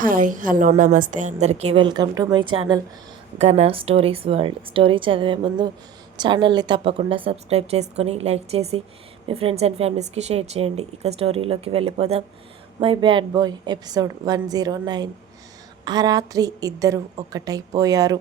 Hi hello నమస్తే అందరికీ welcome to my channel ఘన స్టోరీస్ వరల్డ్. స్టోరీ చదివే ముందు ఛానల్ని తప్పకుండా సబ్స్క్రైబ్ చేసుకొని లైక్ చేసి మీ ఫ్రెండ్స్ అండ్ ఫ్యామిలీస్కి షేర్ చేయండి. ఇక స్టోరీలోకి వెళ్ళిపోదాం. My bad boy episode 109. ఆ రాత్రి ఇద్దరు ఒక్కటైపోయారు.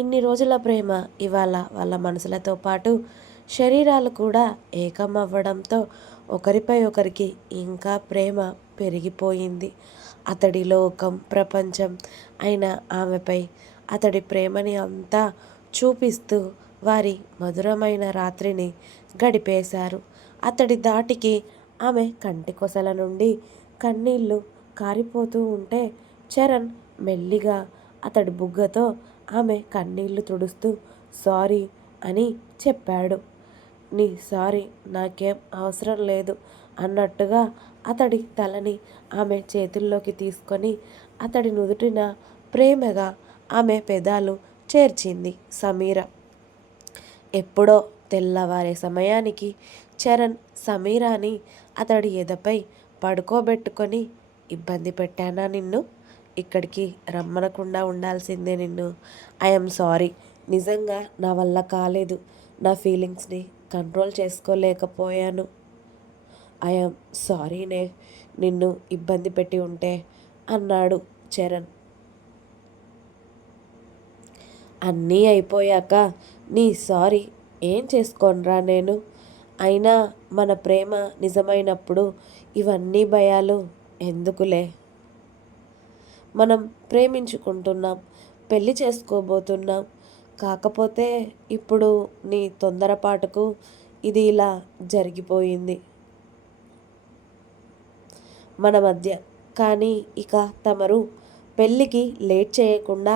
ఇన్ని రోజుల ప్రేమ ఇవాళ వాళ్ళ మనసులతో పాటు శరీరాలు కూడా ఏకమవ్వడంతో ఒకరిపై ఒకరికి ఇంకా ప్రేమ పెరిగిపోయింది. అతడి లోకం ప్రపంచం అయిన ఆమెపై అతడి ప్రేమని అంతా చూపిస్తూ వారి మధురమైన రాత్రిని గడిపేశారు. అతడి దాటికి ఆమె కంటి కొసల నుండి కన్నీళ్ళు కారిపోతూ ఉంటే చరణ్ మెల్లిగా అతడి బుగ్గతో ఆమె కన్నీళ్లు తుడుస్తూ సారీ అని చెప్పాడు. నీ సారీ నాకేం అవసరం లేదు అన్నట్టుగా అతడి తలని ఆమె చేతుల్లోకి తీసుకొని అతడి నుదుటిన ప్రేమగా ఆమె పెదాలు చేర్చింది సమీర. ఎప్పుడో తెల్లవారే సమయానికి చరణ్ సమీరాని అతడి ఎదపై పడుకోబెట్టుకొని ఇబ్బంది పెట్టానా నిన్ను? ఇక్కడికి రమ్మనకుండా ఉండాల్సిందే నిన్ను. I'm sorry. నిజంగా నా వల్ల కాలేదు. నా ఫీలింగ్స్ని కంట్రోల్ చేసుకోలేకపోయాను. ఐఎమ్ సారీనే నిన్ను ఇబ్బంది పెట్టి ఉంటే అన్నాడు చరణ్. అన్నీ అయిపోయాక నీ సారీ ఏం చేసుకోనరా నేను? అయినా మన ప్రేమ నిజమైనప్పుడు ఇవన్నీ భయాలు ఎందుకులే? మనం ప్రేమించుకుంటున్నాం, పెళ్ళి చేసుకోబోతున్నాం. కాకపోతే ఇప్పుడు నీ తొందరపాటుకు ఇది ఇలా జరిగిపోయింది మన మధ్య. కానీ ఇక తమరు పెళ్ళికి లేట్ చేయకుండా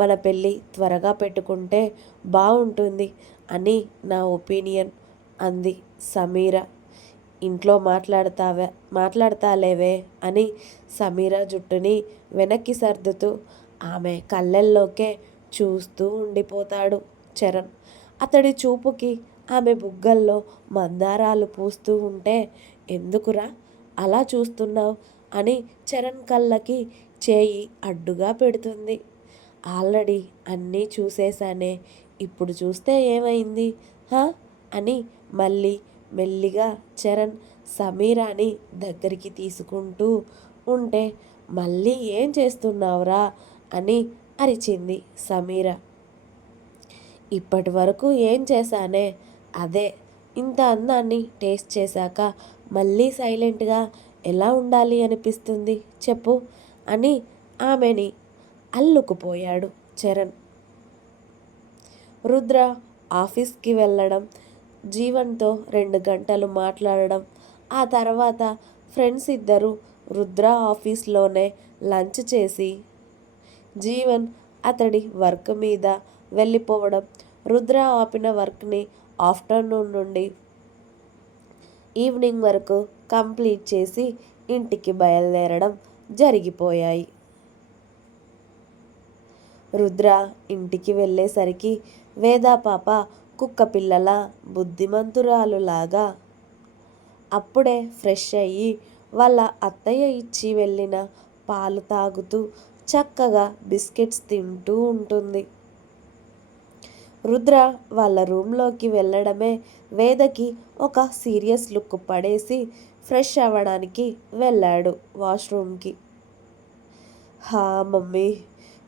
మన పెళ్ళి త్వరగా పెట్టుకుంటే బాగుంటుంది అని నా ఒపీనియన్ అంది సమీర. ఇంట్లో మాట్లాడతాలేవే అని సమీర జుట్టుని వెనక్కి సర్దుతూ ఆమె కళ్ళల్లోకే చూస్తూ ఉండిపోతాడు చరణ్. అతడి చూపుకి ఆమె బుగ్గల్లో మందారాలు పూస్తూ ఉంటే ఎందుకురా అలా చూస్తున్నావు అని చరణ్ కళ్ళకి చేయి అడ్డుగా పెడుతుంది. ఆల్రెడీ అన్నీ చూసేశానే, ఇప్పుడు చూస్తే ఏమైంది హా అని మళ్ళీ మెల్లిగా చరణ్ సమీరాని దగ్గరికి తీసుకుంటూ ఉంటే మళ్ళీ ఏం చేస్తున్నావురా అని అరిచింది సమీర. ఇప్పటి వరకు ఏం చేశానే, అదే. ఇంత అందాన్ని టేస్ట్ చేశాక మళ్ళీ సైలెంట్గా ఎలా ఉండాలి అనిపిస్తుంది చెప్పు అని ఆమెని అల్లుకుపోయాడు చరణ్. రుద్ర ఆఫీస్కి వెళ్ళడం, జీవన్తో 2 గంటలు మాట్లాడడం, ఆ తర్వాత ఫ్రెండ్స్ ఇద్దరు రుద్ర ఆఫీస్లోనే లంచ్ చేసి జీవన్ అతడి వర్క్ మీద వెళ్ళిపోవడం, రుద్ర ఆపిన వర్క్ని ఆఫ్టర్నూన్ నుండి ఈవినింగ్ వరకు కంప్లీట్ చేసి ఇంటికి బయలుదేరడం జరిగిపోయాయి. రుద్ర ఇంటికి వెళ్ళేసరికి వేదా పాప కుక్క పిల్లల బుద్ధిమంతురాలులాగా అప్పుడే ఫ్రెష్ అయ్యి వాళ్ళ అత్తయ్య ఇచ్చి వెళ్ళిన పాలు తాగుతూ చక్కగా బిస్కెట్స్ తింటూ ఉంటుంది. రుద్ర వాళ్ళ రూమ్లోకి వెళ్ళడమే వేదకి ఒక సీరియస్ లుక్ పడేసి ఫ్రెష్ అవ్వడానికి వెళ్ళాడు వాష్రూమ్కి. హా మమ్మీ,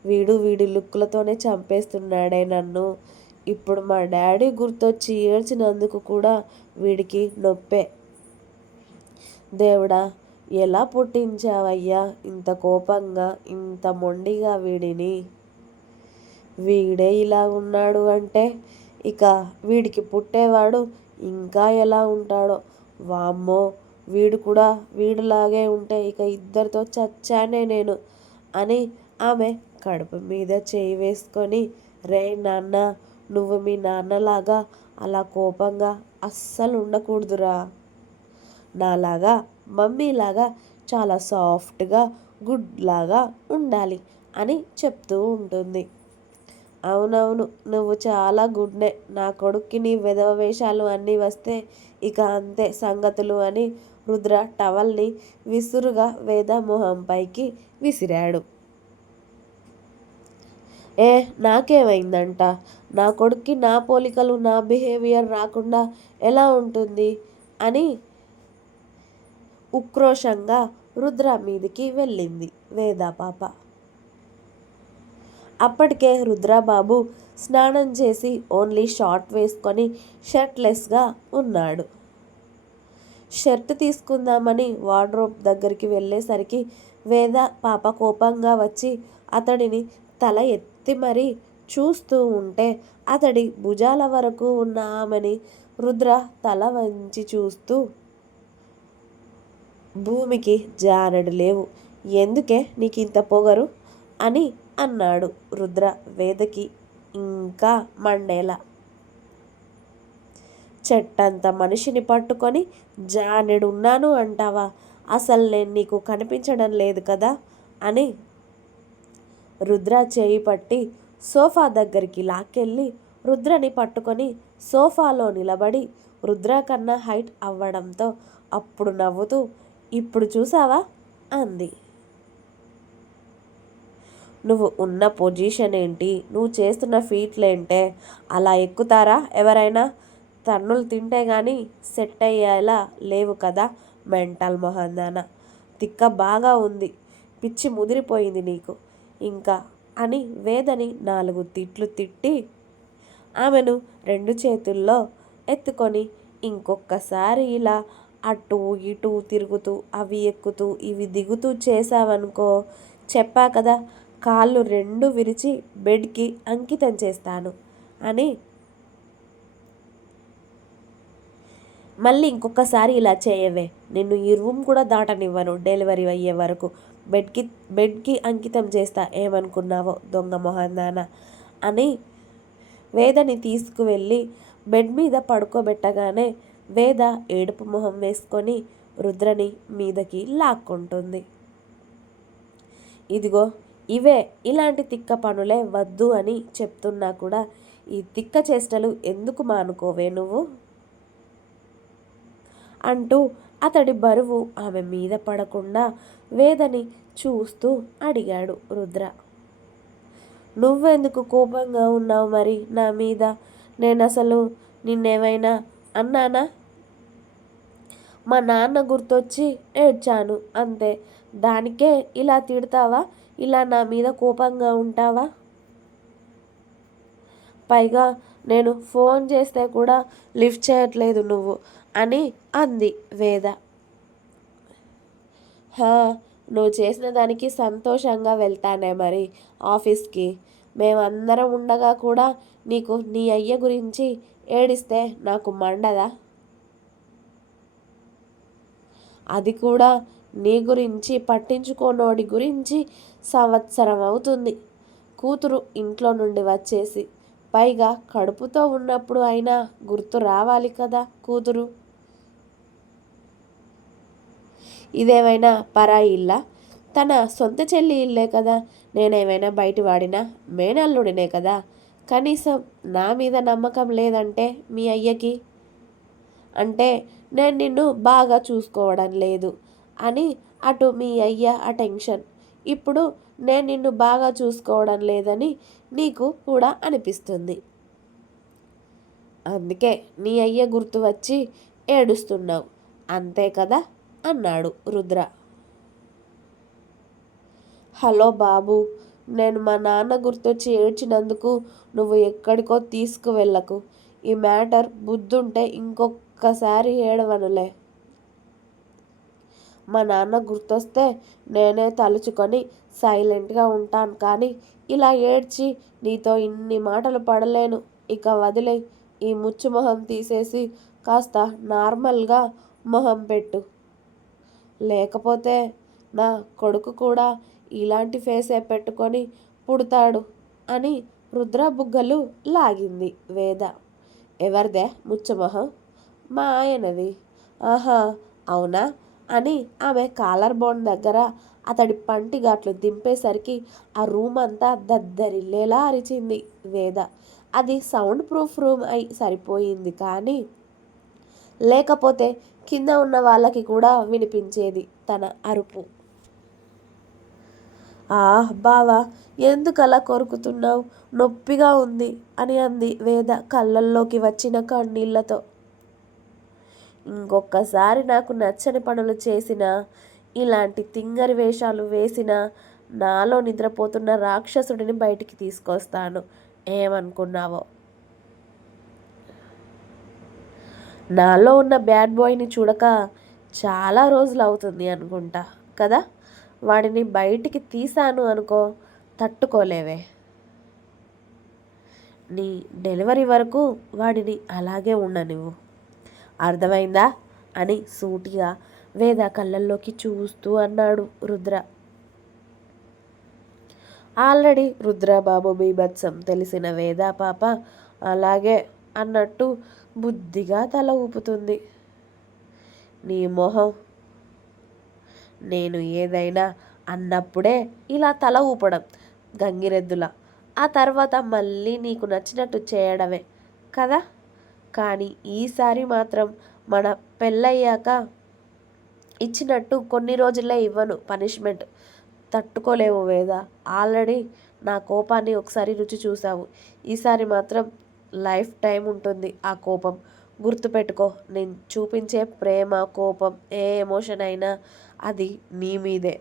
వీడి లుక్లతోనే చంపేస్తున్నాడే నన్ను. ఇప్పుడు మా డాడీ గుర్తొచ్చి ఏడ్చినందుకు కూడా వీడికి నొప్పే. దేవుడా, ఎలా పుట్టించావయ్యా ఇంత కోపంగా, ఇంత మొండిగా వీడిని? వీడే ఇలా ఉన్నాడు అంటే ఇక వీడికి పుట్టేవాడు ఇంకా ఎలా ఉంటాడో. వామ్మో, వీడు కూడా వీడిలాగే ఉంటే ఇక ఇద్దరితో చచ్చానే నేను అని ఆమె కడుపు మీద చేయి వేసుకొని, రే నాన్న, నువ్వు మీ నాన్నలాగా అలా కోపంగా అస్సలు ఉండకూడదురా. నాలాగా మమ్మీలాగా చాలా సాఫ్ట్గా గుడ్ లాగా ఉండాలి అని చెప్తూ ఉంటుంది. అవునవును, నువ్వు చాలా గుడ్నే. నా కొడుక్కి నీ వెధవ వేషాలు అన్నీ వస్తే ఇక అంతే సంగతులు అని రుద్ర టవల్ని విసురుగా వేద మొహంపైకి విసిరాడు. ఏ నాకేమైందంట? నా కొడుక్కి నా పోలికలు నా బిహేవియర్ రాకుండా ఎలా ఉంటుంది అని ఉక్రోషంగా రుద్ర మీదికి వెళ్ళింది వేద పాప. అప్పటికే రుద్రబాబు స్నానం చేసి ఓన్లీ షార్ట్ వేసుకొని షర్ట్లెస్గా ఉన్నాడు. షర్ట్ తీసుకుందామని వార్డ్రోబ్ దగ్గరికి వెళ్ళేసరికి వేద పాప కోపంగా వచ్చి అతడిని తల ఎత్తి మరీ చూస్తూ ఉంటే అతడి భుజాల వరకు ఉన్న ఆమెని రుద్ర తల వంచి చూస్తూ, భూమికి జానడు లేవు, ఎందుకే నీకింత పొగరు అని అన్నాడు రుద్ర వేదకి ఇంకా మండేలా. చెట్టంత మనిషిని పట్టుకొని జానెడున్నాను అంటావా? అసలు నేను నీకు కనిపించడం లేదు కదా అని రుద్ర చేయి పట్టి సోఫా దగ్గరికి లాక్కెళ్ళి రుద్రని పట్టుకొని సోఫాలో నిలబడి రుద్ర కన్నా హైట్ అవ్వడంతో అప్పుడు నవ్వుతూ, ఇప్పుడు చూసావా అంది. నువ్వు ఉన్న పొజిషన్ ఏంటి, నువ్వు చేస్తున్న ఫీట్లేంటే అలా ఎక్కుతారా ఎవరైనా? తన్నులు తింటే గానీ సెట్ అయ్యేలా లేవు కదా మెంటల్ మొహందాన. తిక్క బాగా ఉంది, పిచ్చి ముదిరిపోయింది నీకు ఇంకా అని వేదని 4 తిట్లు తిట్టి ఆమెను 2 చేతుల్లో ఎత్తుకొని, ఇంకొక్కసారి ఇలా అటు ఇటు తిరుగుతూ అవి ఎక్కుతూ ఇవి దిగుతూ చేశావనుకో, చెప్పా కదా కాళ్ళు 2 విరిచి బెడ్కి అంకితం చేస్తాను అని, మళ్ళీ ఇంకొకసారి ఇలా చేయవే నిన్ను ఈ రూమ్ కూడా దాటనివ్వను, డెలివరీ అయ్యే వరకు బెడ్కి అంకితం చేస్తా, ఏమనుకున్నావో దొంగ మొహందాన అని వేదని తీసుకువెళ్ళి బెడ్ మీద పడుకోబెట్టగానే వేద ఏడుపు మొహం వేసుకొని రుద్రని మీదకి లాక్కుంటుంది. ఇదిగో ఇవే ఇలాంటి తిక్క పనులే వద్దు అని చెప్తున్నా కూడా ఈ తిక్క చేష్టలు ఎందుకు మానుకోవే నువ్వు అంటూ అతడి బరువు ఆమె మీద పడకుండా వేదని చూస్తూ అడిగాడు రుద్ర. నువ్వెందుకు కోపంగా ఉన్నావు మరి నా మీద? నేనసలు నిన్నేమైనా అన్నానా? మా నాన్న గుర్తొచ్చి ఏడ్చాను అంతే, దానికే ఇలా తిడతావా, ఇలా నా మీద కోపంగా ఉంటావా? పైగా నేను ఫోన్ చేస్తే కూడా లిఫ్ట్ చేయట్లేదు నువ్వు అని అంది వేద. నువ్వు చేసిన దానికి సంతోషంగా వెళ్తానే మరి ఆఫీస్కి, మేమందరం ఉండగా కూడా నీకు నీ అయ్య గురించి ఏడిస్తే నాకు మండదా? అది కూడా నీ గురించి పట్టించుకోనోడి గురించి సంవత్సరం అవుతుంది కూతురు ఇంట్లో నుండి వచ్చేసి, పైగా కడుపుతో ఉన్నప్పుడు అయినా గుర్తు రావాలి కదా కూతురు. ఇదేమైనా పరాయి ఇల్లా? తన సొంత చెల్లి ఇల్లే కదా. నేనేమైనా బయటి వాడినా? మేనల్లుడినే కదా. కనీసం నా మీద నమ్మకం లేదంటే మీ అయ్యకి, అంటే నేను నిన్ను బాగా చూసుకోవడం లేదు అని అటు మీ అయ్య అటెన్షన్, ఇప్పుడు నేను నిన్ను బాగా చూసుకోవడం లేదని నీకు కూడా అనిపిస్తుంది. అందుకే నీ అయ్య గుర్తు వచ్చి ఏడుస్తున్నావు అంతే కదా అన్నాడు రుద్ర. హలో బాబు, నేను మా నాన్న గుర్తొచ్చి ఏడ్చినందుకు నువ్వు ఎక్కడికో తీసుకువెళ్ళకు. ఈ మ్యాటర్ బుద్ధుంటే ఇంకొకసారి ఏడవనులే. మా నాన్న గుర్తొస్తే నేనే తలుచుకొని సైలెంట్గా ఉంటాను, కానీ ఇలా ఏడ్చి నీతో ఇన్ని మాటలు పడలేను. ఇక వదిలే, ఈ ముచ్చు మొహం తీసేసి కాస్త నార్మల్గా మొహం పెట్టు, లేకపోతే నా కొడుకు కూడా ఇలాంటి ఫేసే పెట్టుకొని పుడతాడు అని రుద్ర బుగ్గలు లాగింది వేద. ఎవరిదే ముచ్చమొహం? మా ఆయనది. ఆహా అవునా అని ఆమె కాలర్ బోన్ దగ్గర అతడి పంటి ఘాట్లు దింపేసరికి ఆ రూమ్ అంతా దద్దరిల్లేలా అరిచింది వేద. అది సౌండ్ ప్రూఫ్ రూమ్ అయి సరిపోయింది, కానీ లేకపోతే కింద ఉన్న వాళ్ళకి కూడా వినిపించేది తన అరుపు. బావా, ఎందుకలా కొరుకుతున్నావు? నొప్పిగా ఉంది అని అంది వేద కళ్ళల్లోకి వచ్చిన కన్నీళ్లతో. ఇంకొక్కసారి నాకు నచ్చని పనులు చేసినా, ఇలాంటి తింగరి వేషాలు వేసినా నాలో నిద్రపోతున్న రాక్షసుడిని బయటికి తీసుకొస్తాను. ఏమనుకున్నావో? నాలో ఉన్న బ్యాడ్ బాయ్ని చూడక చాలా రోజులు అవుతుంది అనుకుంటా కదా. వాడిని బయటికి తీశాను అనుకో, తట్టుకోలేవే. నీ డెలివరీ వరకు వాడిని అలాగే ఉండనివ్వు, అర్థమైందా అని సూటిగా వేద కళ్ళల్లోకి చూస్తూ అన్నాడు రుద్ర. ఆల్రెడీ రుద్రబాబు బీభత్సం తెలిసిన వేద పాప అలాగే అన్నట్టు బుద్ధిగా తల ఊపుతుంది. నీ మొహం, నేను ఏదైనా అన్నప్పుడే ఇలా తల ఊపడం గంగిరెద్దులా, ఆ తర్వాత మళ్ళీ నీకు నచ్చినట్టు చేయడమే కదా. కానీ ఈసారి మాత్రం మన పెళ్ళయ్యాక ఇచ్చినట్టు కొన్ని రోజులే ఇవ్వను పనిష్మెంట్. తట్టుకోలేవు వేద. ఆల్రెడీ నా కోపాన్ని ఒకసారి రుచి చూసావు. ఈసారి మాత్రం లైఫ్ టైం ఉంటుంది ఆ కోపం. గుర్తుపెట్టుకో, నేను చూపించే ప్రేమ, కోపం, ఏ ఎమోషన్ అయినా అది నీ మీదే.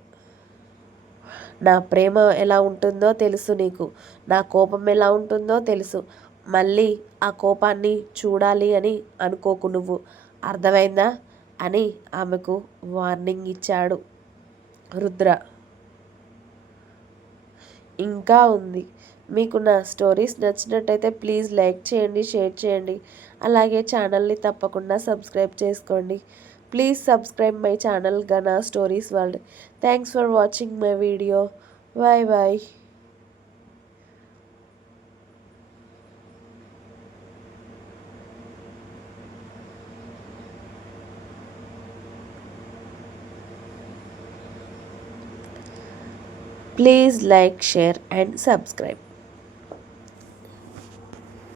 నా ప్రేమ ఎలా ఉంటుందో తెలుసు నీకు, నా కోపం ఎలా ఉంటుందో తెలుసు. మళ్ళీ ఆ కోపాన్ని చూడాలి అని అనుకోకు నువ్వు, అర్థమైందా అని ఆమెకు వార్నింగ్ ఇచ్చాడు రుద్ర. ఇంకా ఉంది. మీకు నా స్టోరీస్ నచ్చినట్టయితే ప్లీజ్ లైక్ చేయండి, షేర్ చేయండి. అలాగే ఛానల్ని తప్పకుండా సబ్స్క్రైబ్ చేసుకోండి. Please subscribe my channel Gana stories world. Thanks for watching my video. Bye bye. Please like, share and subscribe.